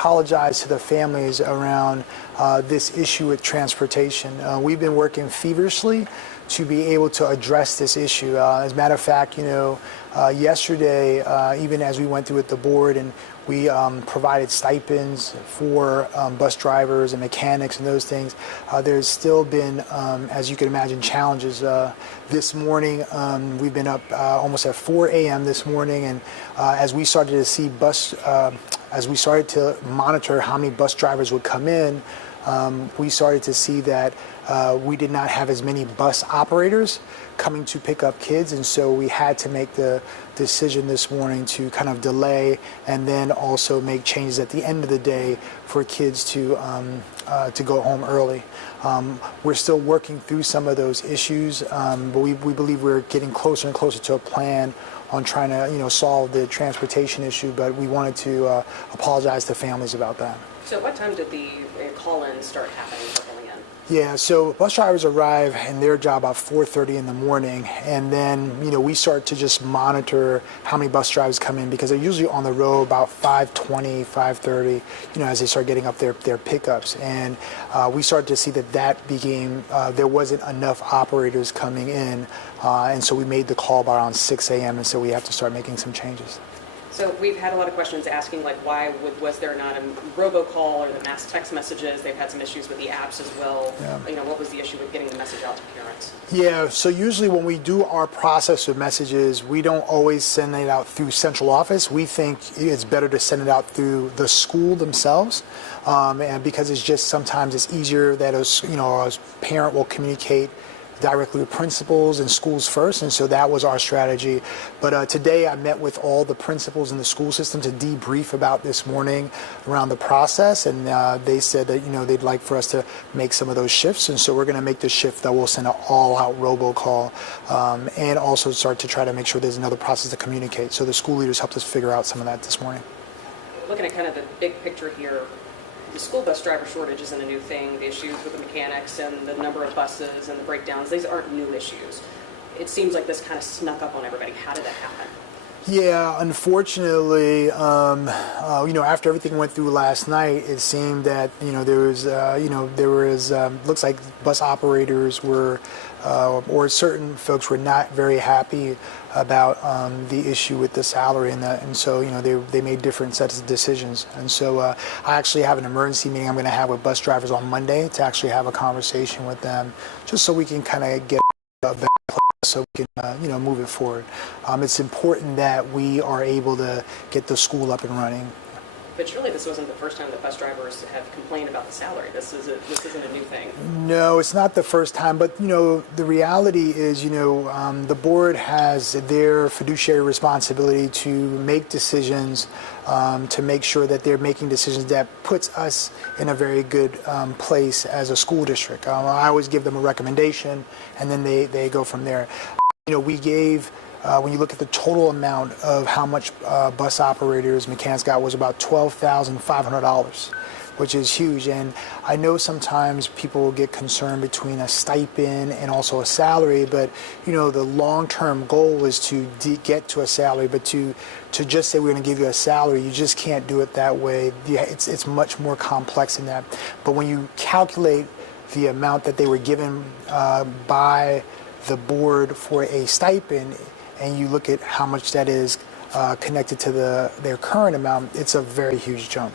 apologize to the families around this issue with transportation. We've been working feverishly to be able to address this issue. As a matter of fact, yesterday, even as we went through with the board and we provided stipends for bus drivers and mechanics and those things, there's still been, as you can imagine, challenges. This morning, we've been up almost at 4 a.m. this morning, and as we started to see as we started to monitor how many bus drivers would come in, we started to see that we did not have as many bus operators coming to pick up kids, and so we had to make the decision this morning to kind of delay and then also make changes at the end of the day for kids to go home early. We're still working through some of those issues, but we believe we're getting closer and closer to a plan on trying to solve the transportation issue, but we wanted to apologize to families about that. So what time did the call-ins start happening for filling in? Yeah, so bus drivers arrive in their job about 4:30 in the morning, and then we start to just monitor how many bus drivers come in, because they're usually on the road about 5:20, 5:30, as they start getting up their pickups. And we started to see that became there wasn't enough operators coming in, and so we made the call by around 6 a.m. and so we have to start making some changes. So we've had a lot of questions asking, like, why was there not a robocall or the mass text messages? They've had some issues with the apps as well. Yeah. What was the issue with getting the message out to parents? Yeah, so usually when we do our process with messages, we don't always send it out through central office. We think it's better to send it out through the school themselves, and because it's just sometimes it's easier that a parent will communicate directly with principals and schools first, and so that was our strategy. But today I met with all the principals in the school system to debrief about this morning around the process, and they said that they'd like for us to make some of those shifts, and so we're going to make the shift that we'll send an all-out robocall, and also start to try to make sure there's another process to communicate. So the school leaders helped us figure out some of that this morning. Looking at kind of the big picture here, the school bus driver shortage isn't a new thing. The issues with the mechanics and the number of buses and the breakdowns, these aren't new issues. It seems like this kind of snuck up on everybody. How did that happen? Yeah, unfortunately, after everything went through last night, it seemed that looks like bus operators were, or certain folks were not very happy about the issue with the salary, and so they made different sets of decisions. And so I actually have an emergency meeting I'm going to have with bus drivers on Monday to actually have a conversation with them, just so we can kind of get a better place, so we can move it forward. It's important that we are able to get the school up and running. But surely this wasn't the first time that bus drivers have complained about the salary. This isn't a new thing. No, it's not the first time. But the reality is, the board has their fiduciary responsibility to make decisions, to make sure that they're making decisions that puts us in a very good place as a school district. I always give them a recommendation, and then they go from there. We gave. When you look at the total amount of how much bus operators, mechanics got, was about $12,500, which is huge. And I know sometimes people will get concerned between a stipend and also a salary, but the long-term goal is to get to a salary. But to just say we're going to give you a salary, you just can't do it that way. Yeah, it's much more complex than that. But when you calculate the amount that they were given by the board for a stipend, and you look at how much that is connected to their current amount, it's a very huge jump.